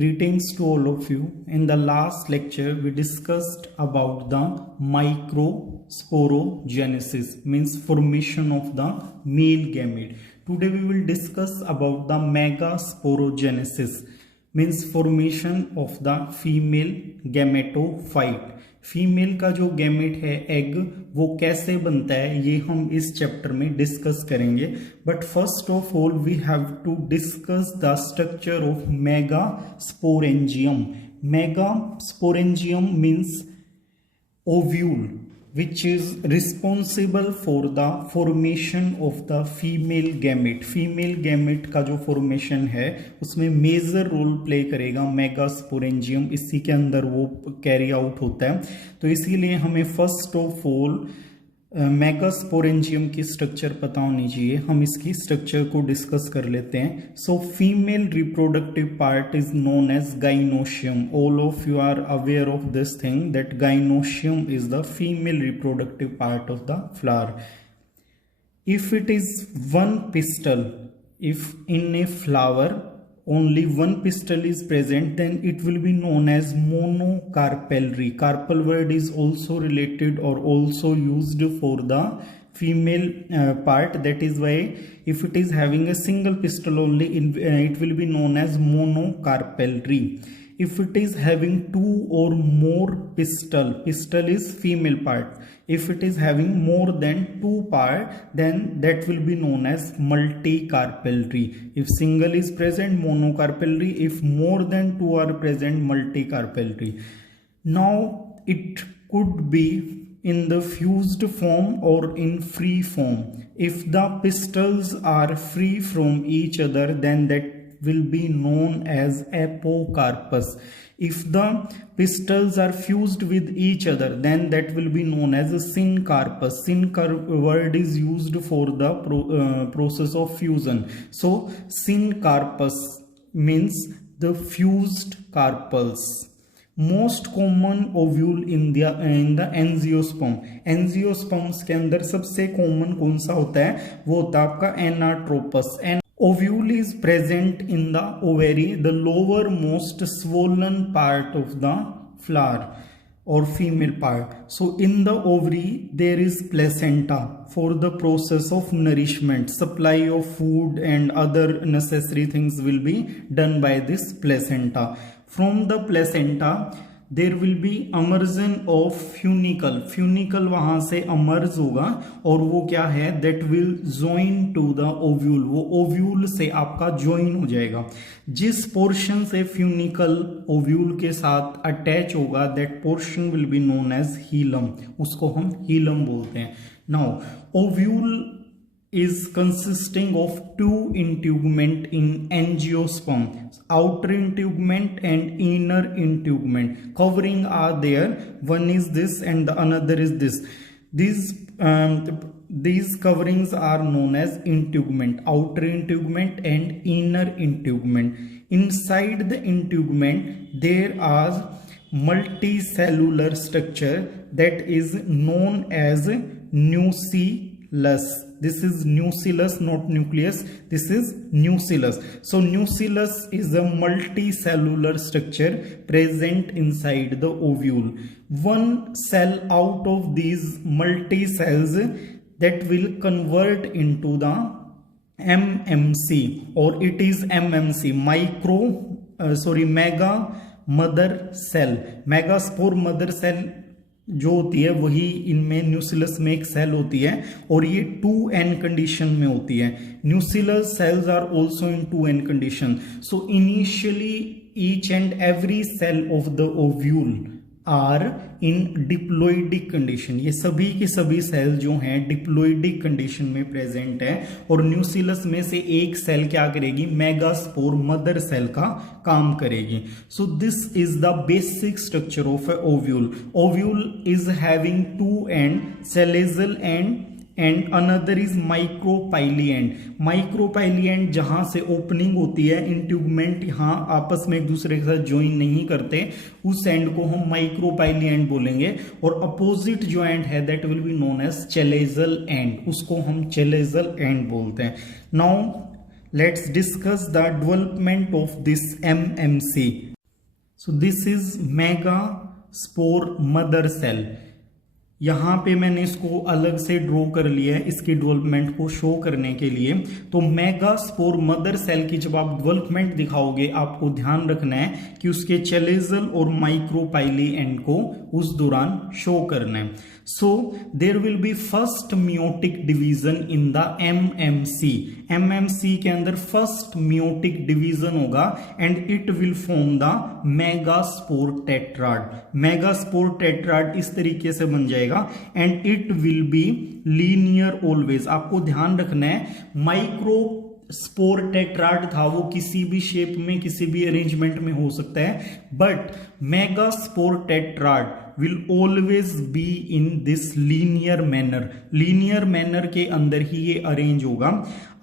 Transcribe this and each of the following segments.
Greetings to all of you. In the last lecture, we discussed about the microsporogenesis, means formation of the male gamete. Today we will discuss about the megasporogenesis, means formation of the female gametophyte. Female का जो gamete है egg वो कैसे बनता है ये हम इस चैप्टर में डिस्कस करेंगे. But first of all we have to discuss the structure of megasporangium. Megasporangium means ovule which is responsible for the formation of the female gamete. Female gamete का जो फॉर्मेशन है उसमें मेजर रोल प्ले करेगा megasporangium, इसी के अंदर वो carry out होता है. तो इसीलिए हमें फर्स्ट ऑफ ऑल मेगास्पोरेंजियम की स्ट्रक्चर पता होनी चाहिए. हम इसकी स्ट्रक्चर को डिस्कस कर लेते हैं. So female reproductive part is known as gynoecium. All of you are aware of this thing that gynoecium is the female reproductive part of the flower. If it is one pistil, if in a flower only one pistil is present, then it will be known as monocarpellary. Carpel word is also related or also used for the female part. That is why if it is having a single pistil only, it will be known as monocarpellary. If it is having two or more pistil is female part. If it is having more than two part, then that will be known as multicarpellary. If single is present, monocarpellary. If more than two are present, multicarpellary. Now it could be in the fused form or in free form. If the pistils are free from each other, then that will be known as apocarpus. If the pistils are fused with each other, then that will be known as a syncarpus. Word is used for the process of fusion. So syncarpus means the fused carpels. Most common ovule in the angiosperm. Angiosperms के अंदर सबसे common कौन सा होता है? वो होता है आपका anatropous. Ovule is present in the ovary, the lowermost swollen part of the flower or female part. So in the ovary there is placenta for the process of nourishment. Supply of food and other necessary things will be done by this placenta. From the placenta there will be immersion of funicle. Funicle वहां से emerge होगा और वो क्या है? That will join to the ovule. वो ovule से आपका join हो जाएगा. जिस portion से funicle ovule के साथ attach होगा, that portion will be known as hilum. उसको हम hilum बोलते हैं. Now ovule is consisting of two integument in angiosperm, outer integument and inner integument. Covering are there, one is this and the another is this. These coverings are known as integument, outer integument and inner integument. Inside the integument there are multicellular structure that is known as nucellus. This is nucellus, not nucleus. This is nucellus. So nucellus is a multicellular structure present inside the ovule. One cell out of these multi cells that will convert into the MMC, or it is MMC, mega mother cell. Megaspore mother cell जो होती है वही इनमें न्यूसिलस में एक cell होती है और ये 2n कंडीशन में होती है. Nucellus cells are also in 2n condition. So initially each and every cell of the ovule are in diploidic condition. ये सभी के सभी सेल जो हैं डिप्लोइडिक कंडीशन में प्रेजेंट है और न्यूसिलस में से एक सेल क्या करेगी? मेगास्पोर मदर सेल का काम करेगी. So this is the basic structure of a ovule. Ovule is having two end, chalazal end and another is micropylar end. Micropylar end जहां से ओपनिंग होती है, इंट्यूगमेंट यहाँ आपस में एक दूसरे के साथ ज्वाइन नहीं करते, उस एंड को हम माइक्रोपाइली एंड बोलेंगे. और अपोजिट जो एंड है that will be known as chalazal end, उसको हम चेलेजल एंड बोलते हैं. Now let's discuss the development of this MMC. So this is mega spore mother cell. यहाँ पे मैंने इसको अलग से ड्रॉ कर लिया है इसकी डेवलपमेंट को शो करने के लिए। तो मेगा स्पोर मदर सेल की जब आप डेवलपमेंट दिखाओगे आपको ध्यान रखना है कि उसके चेलेजल और माइक्रोपाइली एंड को उस दौरान शो करना है। So there will be first meiotic division in the MMC. MMC के अंदर फर्स्ट मियोटिक डिवीजन होगा and it will form the megaspore tetrad. Megaspore tetrad इस तरीके से बन जाएगा and it will be linear always. आपको ध्यान रखना है माइक्रो स्पोर टेट्राड था वो किसी भी शेप में किसी भी अरेंजमेंट में हो सकता है, but mega spore tetrad will always be in this linear manner. Linear manner के अंदर ही ये अरेंज होगा।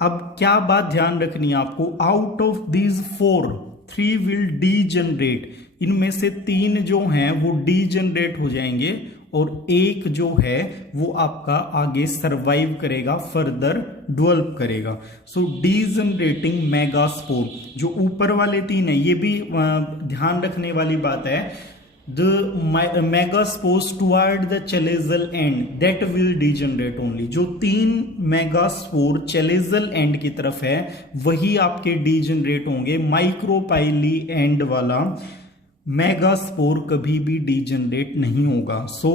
अब क्या बात ध्यान रखनी है आपको, out of these 4 3 will degenerate. इनमें से 3 जो हैं वो डीजनरेट हो जाएंगे और एक जो है वो आपका आगे सरवाइव करेगा, फर्दर डेवलप करेगा। सो डीजनरेटिंग मेगास्पोर। जो ऊपर वाले 3 है ये भी ध्यान रखने वाली बात है। The megaspores toward the chalazal and that will degenerate only. जो 3 मेगास्पोर चेलेजल एंड की तरफ है वही आपके डीजनरेट होंगे। माइक्रोपाइली एंड वाला मेगास्पोर कभी भी डीजनरेट नहीं होगा। So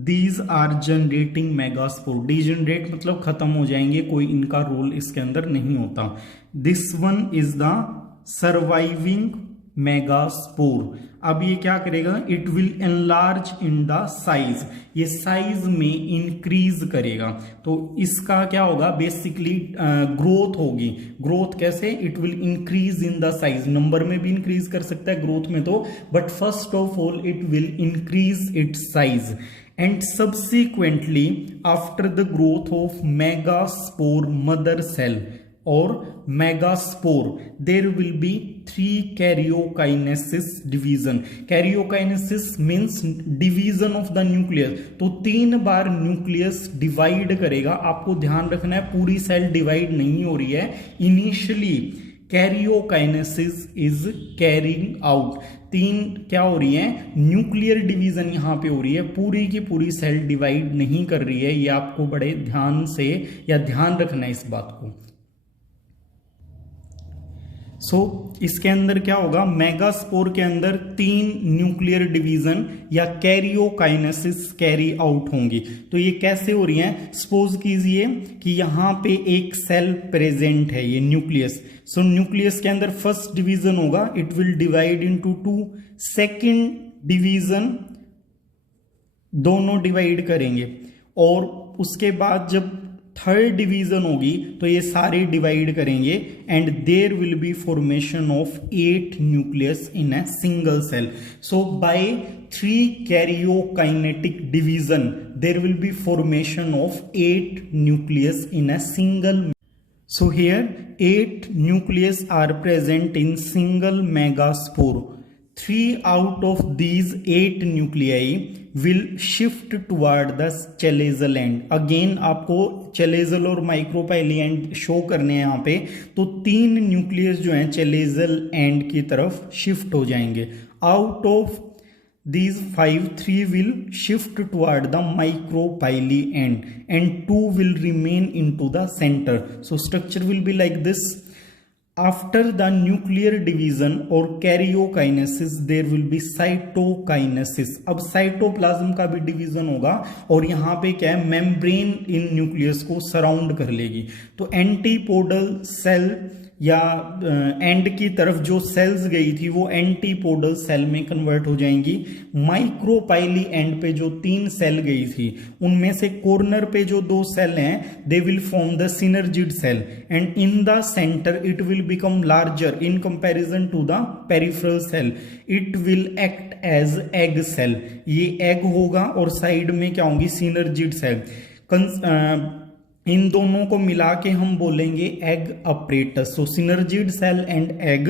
these are generating megaspore. Degenerate मतलब खत्म हो जाएंगे, कोई इनका रोल इसके अंदर नहीं होता। This one is the surviving megaspore. अब ये क्या करेगा, it will enlarge in the size. ये साइज में इंक्रीज करेगा। तो इसका क्या होगा, बेसिकली ग्रोथ होगी। ग्रोथ कैसे, it will increase in the size. Number में भी इंक्रीज कर सकता है ग्रोथ में तो, but first of all it will increase its size and subsequently after the growth of megaspore mother cell or megaspore there will be 3 karyokinesis division. Karyokinesis means division of the nucleus. तो 3 बार nucleus divide करेगा। आपको ध्यान रखना है पूरी cell divide नहीं हो रही है। Initially karyokinesis is carrying out. 3 क्या हो रही है, न्यूक्लियर डिवीजन यहां पे हो रही है, पूरी की पूरी सेल डिवाइड नहीं कर रही है। ये आपको बड़े ध्यान से या ध्यान रखना है इस बात को। इसके अंदर क्या होगा, मेगास्पोर के अंदर 3 न्यूक्लियर डिवीजन या कैरियोकाइनेसिस कैरी आउट होंगी। तो ये कैसे हो रही है, सपोज कीजिए कि यहां पे एक सेल प्रेजेंट है, ये न्यूक्लियस। न्यूक्लियस के अंदर फर्स्ट डिवीजन होगा, it will divide into 2। Second division दोनों डिवाइड करेंगे और उसके बाद जब थर्ड डिवीजन होगी तो ये सारे डिवाइड करेंगे and there will be formation of 8 nucleus in a single cell. So by 3 karyokinetic division there will be formation of 8 nucleus in a single. So here 8 nucleus are present in single megaspore. 3 out of these 8 nuclei will shift toward the chelazal end. Again आपको chalazal और माइक्रोपाइली and show करने हैं यहाँ पे। तो 3 nucleus जो हैं chalazal and की तरफ शिफ्ट हो जाएंगे। Out of these 3 will shift toward the micropyly end and 2 will remain into the center. So structure will be like this. After the nuclear division or karyokinesis there will be cytokinesis. अब cytoplasm का भी division होगा और यहाँ पे क्या है, membrane in nucleus को सराउंड कर लेगी। तो एंटीपोडल सेल या एंड की तरफ जो सेल्स गई थी वो एंटीपोडल सेल में कन्वर्ट हो जाएंगी। माइक्रोपाइली एंड पे जो 3 सेल गई थी उनमें से कॉर्नर पे जो 2 सेल हैं they will form the synergid cell and in the centre it will become larger in comparison to the peripheral cell. It will act as egg cell. ये एग होगा और साइड में क्या होंगी, सिनर्जिड सेल। इन दोनों को मिला के हम बोलेंगे egg apparatus. So synergid cell and egg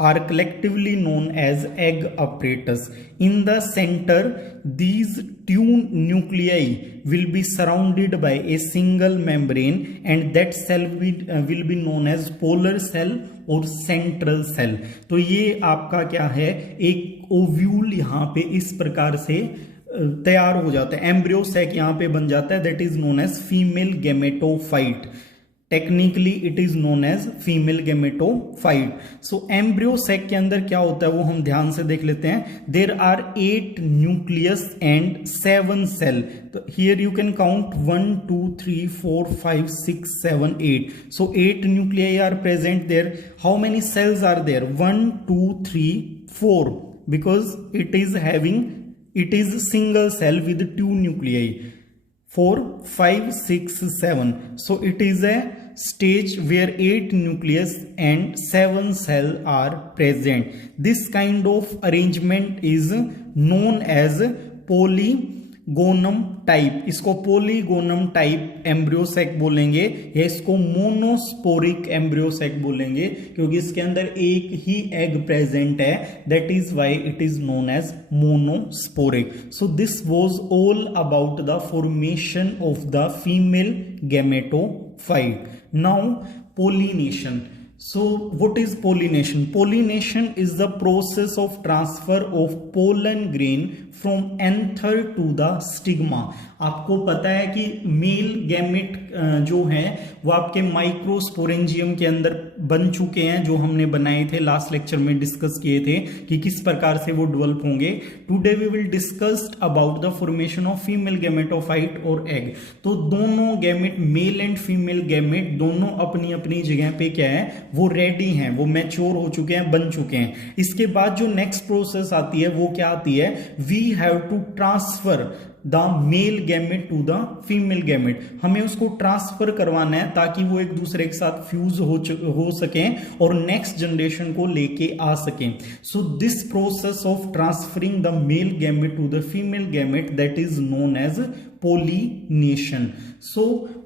are collectively known as egg apparatus. In the centre these two nuclei will be surrounded by a single membrane and that cell will be known as polar cell और central cell. तो ये आपका क्या है, एक ovule यहाँ पे इस प्रकार से तैयार हो जाता है, एम्ब्रियो सैक यहाँ पे बन जाता है, that is known as female gametophyte. Technically it is known as female gametophyte. So embryo sac के अंदर क्या होता है वो हम ध्यान से देख लेते हैं। There are 8 nucleus and 7 cell. तो here you can count 1 2 3 4 5 6 7 8। So 8 nuclei are present there. How many cells are there? 1 2 3 4 because it is single cell with 2 nuclei. 4 5 6 7. So it is a stage where 8 nucleus and 7 cell are present. This kind of arrangement is known as polygonum type. इसको पोलीगोनम type embryo sac बोलेंगे या इसको monosporic embryo sac बोलेंगे, क्योंकि इसके अंदर एक ही एग प्रेजेंट है, that is why it is known as monosporic. So this was all about the formation of the female gametophyte. Now pollination. So what is pollination? Pollination is the process of transfer of pollen grain from anther to the stigma. आपको पता है कि male gamete जो है वो आपके microsporangium के अंदर बन चुके हैं, जो हमने बनाए थे लास्ट लेक्चर में डिस्कस किए थे कि किस प्रकार से वो डेवलप होंगे। Today we will discuss about the formation of female gametophyte और एग। तो दोनों gamete, male and female gamete, दोनों अपनी अपनी जगह पे क्या है, वो रेडी हैं, वो मैच्योर हो चुके हैं, बन चुके हैं। इसके बाद जो नेक्स्ट प्रोसेस आती है वो क्या आती है? We have to transfer the male gamete to the female gamete. हमें उसको ट्रांसफर करवाना है ताकि वो एक दूसरे के साथ फ्यूज हो सकें और नेक्स्ट जनरेशन को लेके आ सकें। So this process of transferring the male gamete to the female gamete, that is known as pollination. So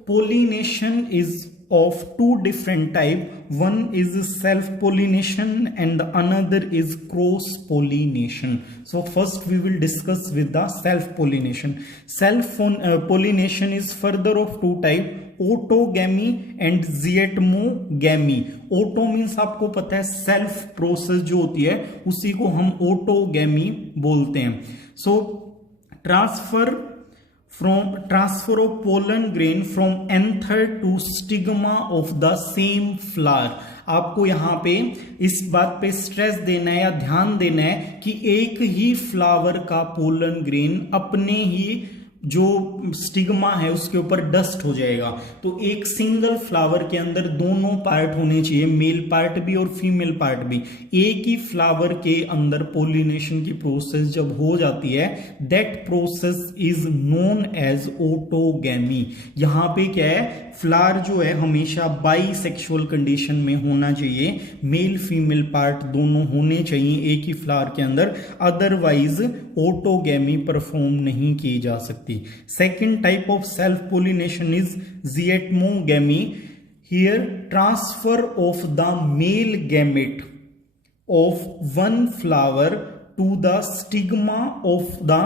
pollination is of two different type. One is self pollination and the another is cross pollination. So first we will discuss with the self pollination. Self pollination is further of two type, autogamy and zyatmogamy. Auto means आपको पता है self process जो होती है उसी को हम autogamy बोलते हैं। So transfer of pollen grain from anther to stigma of the same flower. आपको यहां पे इस बात पे स्ट्रेस देना है या ध्यान देना है कि एक ही फ्लावर का पोलन ग्रेन अपने ही जो स्टिग्मा है उसके ऊपर डस्ट हो जाएगा। तो एक सिंगल फ्लावर के अंदर दोनों पार्ट होने चाहिए, मेल पार्ट भी और फीमेल पार्ट भी। एक ही फ्लावर के अंदर पोलिनेशन की प्रोसेस जब हो जाती है, that process is known as autogamy. यहां पे क्या है, फ्लावर जो है हमेशा बाईसेक्सुअल कंडीशन में होना चाहिए, मेल फीमेल पार्ट दोनों होने चाहिए एक ही फ्लावर के अंदर, अदरवाइज ऑटोगैमी परफॉर्म नहीं की जा सकती। Second type of self-pollination is zyatmogamy. Here, transfer of the male gamete of one flower to the stigma of the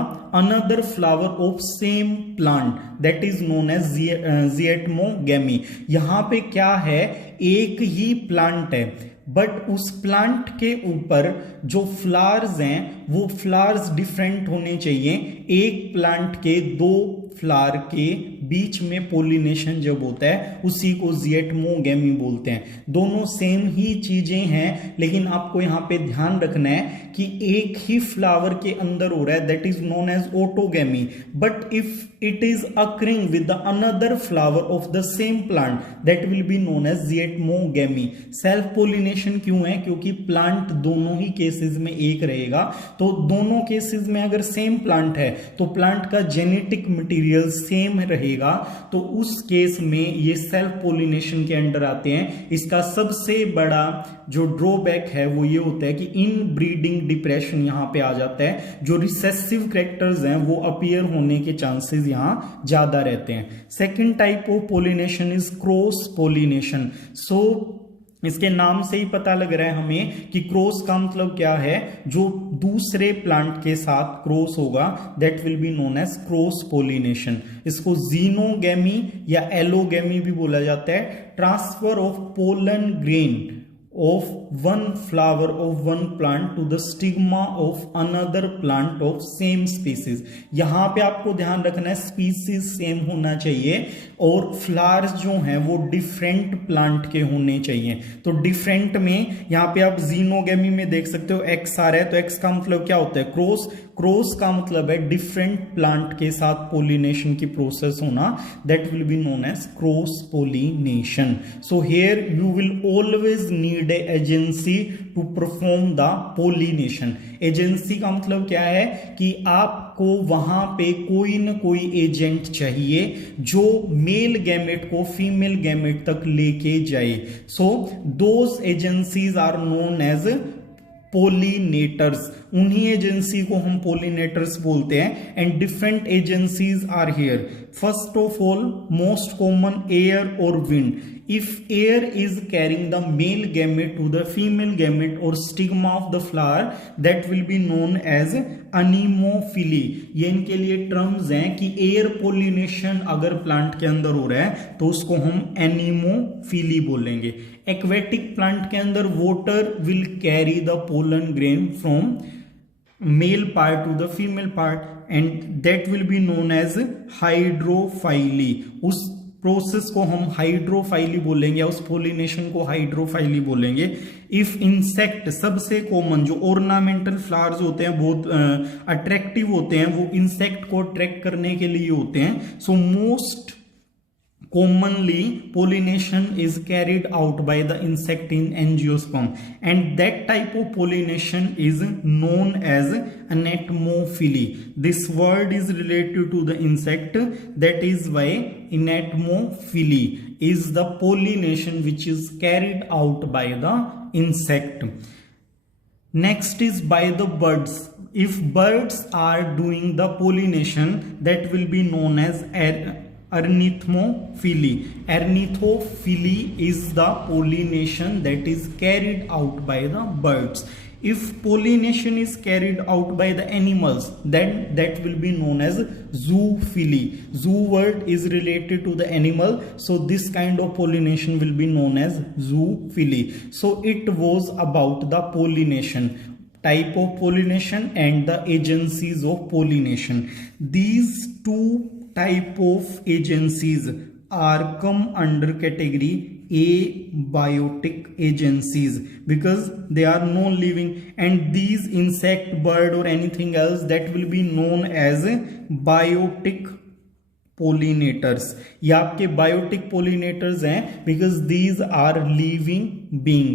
another flower of same plant, that is known as zyatmogamy. यहाँ पे क्या है, एक ही plant है but उस plant के ऊपर जो फ्लावर्स हैं वो फ्लावर्स डिफरेंट होने चाहिए। एक प्लांट के दो फ्लावर के बीच में पोलिनेशन जब होता है उसी को zyatmogamy बोलते हैं। दोनों सेम ही चीजें हैं, लेकिन आपको यहाँ पे ध्यान रखना है कि एक ही फ्लावर के अंदर हो रहा है, that is known as autogamy. But if it is occurring with the another flower of the same plant, that will be known as zyatmogamy. Self pollination क्यों है? क्योंकि प्लांट दोनों ही केसेस में एक रहेगा। तो दोनों केसेस में अगर सेम प्लांट है तो प्लांट का जेनेटिक मटेरियल मटेरियल सेम रहेगा तो उस केस में ये सेल्फ पोलिनेशन के अंडर आते हैं। इसका सबसे बड़ा जो ड्रॉबैक है वो ये होता है कि इन ब्रीडिंग डिप्रेशन यहां पे आ जाता है, जो रिसेसिव कैरेक्टर्स हैं वो अपीयर होने के चांसेस यहां ज्यादा रहते हैं। Second type of pollination is cross pollination. So इसके नाम से ही पता लग रहा है हमें कि क्रॉस का मतलब क्या है, जो दूसरे प्लांट के साथ क्रॉस होगा that will be known as cross pollination. इसको जीनोगेमी या एलोगेमी भी बोला जाता है। Transfer of pollen grain of one flower of one plant to the stigma of another plant of same species। यहां पे आपको ध्यान रखना है स्पीसीज सेम होना चाहिए और फ्लावर्स जो हैं वो डिफरेंट प्लांट के होने चाहिए। तो डिफरेंट में यहां पे आप जीनोगेमी में देख सकते हो एक्स आ रहा है, तो एक्स का मतलब क्या होता है, क्रॉस। क्रॉस का मतलब है डिफरेंट प्लांट के साथ पोलिनेशन की प्रोसेस होना, that will be known as cross pollination. So here you will always need a agency to perform the pollination. Agency का मतलब क्या है कि आपको वहां पे कोई ना कोई एजेंट चाहिए जो मेल गैमेट को फीमेल गैमेट तक लेके जाए। So those agencies are known as pollinators. उन्हीं एजेंसी को हम पोलिनेटर्स बोलते हैं। And different agencies are here. First of all most common air और wind. If air is carrying the male gamete to the female gamete or stigma of the flower, that will be known as anemophily। ये इनके लिए terms हैं कि air pollination अगर plant के अंदर हो रहा है तो उसको हम एनीमोफिली बोलेंगे। एक्वेटिक प्लांट के अंदर water will carry the pollen grain from male part to the female part and that will be known as hydrophily. उस प्रोसेस को हम हाइड्रोफाइली बोलेंगे, उस पोलिनेशन को हाइड्रोफाइली बोलेंगे। इफ इंसेक्ट, सबसे कॉमन जो ऑर्नामेंटल फ्लावर्स होते हैं बहुत अट्रैक्टिव होते हैं, वो इंसेक्ट को अट्रैक्ट करने के लिए होते हैं। So most commonly pollination is carried out by the insect in angiosperm and that type of pollination is known as anemophily। This word is related to the insect, that is why anemophily is the pollination which is carried out by the insect। Next is by the birds। If birds are doing the pollination, that will be known as ornithophily। Ornithophily is the pollination that is carried out by the birds। If pollination is carried out by the animals, then that will be known as zoophily। Zoo word is related to the animal, so this kind of pollination will be known as zoophily। So it was about the pollination, type of pollination and the agencies of pollination। These two type of agencies are come under category abiotic agencies because they are non-living, and these insect, bird or anything else, that will be known as biotic pollinators। ये आपके biotic pollinators हैं because these are living beings।